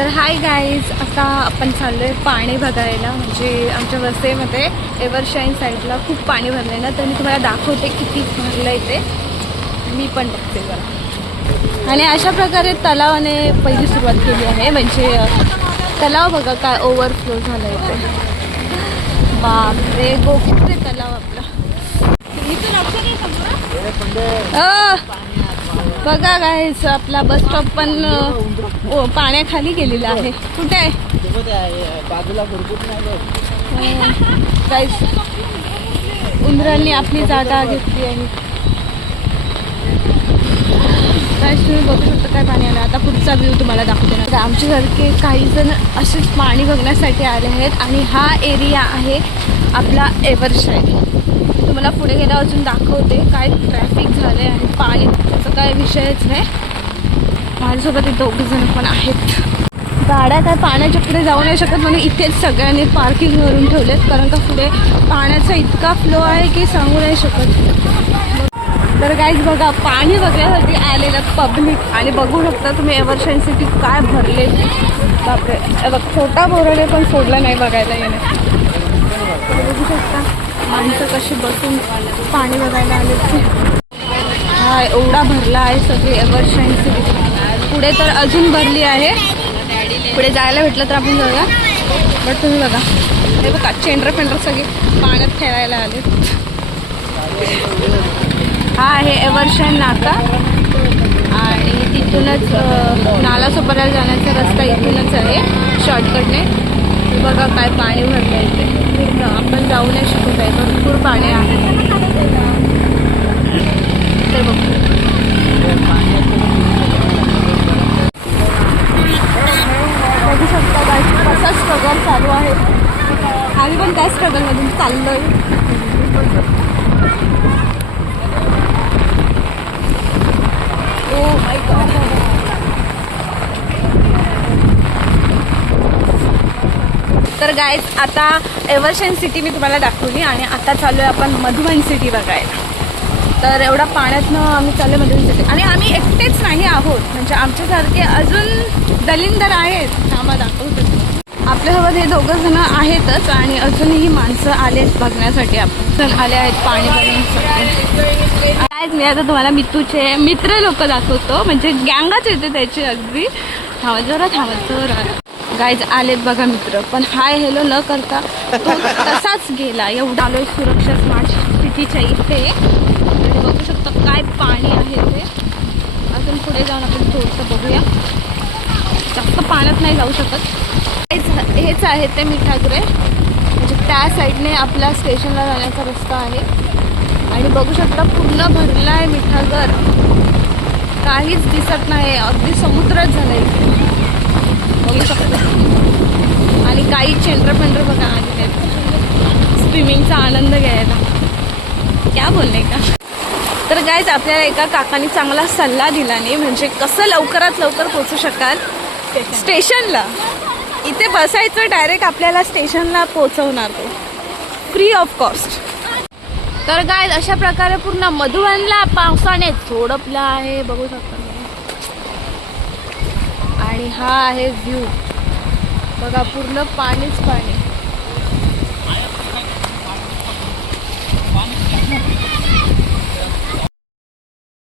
तर hi guys, आता आपण चाललोय पाणी बघायला. म्हणजे आमच्या वसईमध्ये एव्हरशाईन साईडला खूप पाणी भरलंय ना, तर मी तुम्हाला दाखवते किती भरलंय ते. मी पण बघते जरा. आणि अशा प्रकारे तलावाने पहिली सुरुवात केली आहे. म्हणजे तलाव बघा काय ओव्हरफ्लो झालाय ते. बापरे, गोकुळे तलाव आपला. बघा गाईज, आपला बस स्टॉप पण पाण्याखाली गेलेला आहे. कुठे आहे बाजूला गाईज? उंदरांनी आपली जागा घेतली आहे. गाईज तुम्ही बघू शकता काय पाणी आलं. आता पुढचा व्ह्यू तुम्हाला दाखवते ना. आमच्यासारखे काही जण असेच पाणी बघण्यासाठी आले आहेत. आणि हा एरिया आहे आपला एव्हरशाईन. तुम्हाला पुढे गेला अजून दाखवते काय ट्रॅफिक झाले आणि पाणी त्याचा काय विषयच नाही. माझ्यासोबत हे दोघे जण पण आहेत. गाड्या काय पाण्याच्या पुढे जाऊ नाही शकत म्हणून इथेच सगळ्यांनी पार्किंग करून ठेवलेत. कारण का पुढे पाण्याचा इतका फ्लो आहे की सांगू नाही शकत. तर गाईज बघा, पाणी बघण्यासाठी आलेलं पब्लिक. आणि बघू शकता तुम्ही एव्हरशाईन सिटी काय भरले. बापरे, छोटा बोराडे पण सोडला नाही बघायला येणे. बघू शकता माणसं कशी बसून पाणी बघायला आले. हा एवढा भरला आहे सगळी एव्हरशाईन सिटी. पुढे तर अजून भरली आहे. पुढे जायला भेटलं तर आपण जाऊया. बट तुम्ही बघा, हे बघा चेंडर पेंडर सगळे पाण्यात खेळायला आले. हा आहे एव्हरशाईन नाका. आणि तिथूनच नालासोपाऱ्याला जाण्याचा रस्ता इथूनच आहे शॉर्टकटने. बघा काय पाणी भरलं आहे ते. आपण जाऊ नाही शकत आहे, भरपूर पाणी आहे. तर बघू शकता काय कसा स्ट्रगल चालू आहे. आम्ही पण त्या स्ट्रगलमधून चाललोय. Oh my God. तर गाईज, आता एव्हरशाईन सिटी मी तुम्हाला दाखवली आणि आता चालू आहे आपण मधुबन सिटी बघायला. तर एवढा पाण्यातनं आम्ही चाललो मधुबन सिटी. आणि आम्ही एकटेच नाही आहोत, म्हणजे आमच्यासारखे अजून दलिंदर आहेत. थांबा दाखवतो. आपल्यासोबत हे दोघं जण आहेतच आणि अजूनही माणसं आलेत बघण्यासाठी. आपण आले आहेत पाणी बघण्यासाठी. कायच मी आता तुम्हाला मितूचे मित्र लोक दाखवतो. म्हणजे गँगच येते त्याची अगदी. थांबत जरा गाईज आलेत बघा मित्र. पण हाय हॅलो न करता तो तसाच गेला. एवढा आलोय सुरक्षा स्मार्ट सिटीच्या इथे. आणि बघू शकता काय पाणी आहे ते. अजून पुढे जाऊन आपण थोडंसं बघूया. जास्त पाण्यात नाही जाऊ शकत. हेच आहे ते मिठागरे. म्हणजे त्या साईडने आपल्या स्टेशनला जाण्याचा रस्ता आहे. आणि बघू शकता पूर्ण भरला आहे मिठागर. काहीच दिसत नाही, अगदी समुद्रच झाला इथे. बघू शकता. आणि काही चेंडरपेंडर बघा आलेले आहेत स्विमिंगचा आनंद घ्यायला. क्या बोलणे का. तर गाईज, आपल्याला एका काकाने चांगला सल्ला दिला नाही. म्हणजे कसं लवकरात लवकर पोहोचू शकाल स्टेशनला. इथे बसायचं, डायरेक्ट आपल्याला स्टेशनला पोहोचवणार तो फ्री ऑफ कॉस्ट. तर गाईज, अशा प्रकारे पूर्ण मधुबनला पावसाने झोडपलं आहे. बघू शकता. आणि हा आहे व्ह्यू बघा, पूर्ण पाणीच पाणी.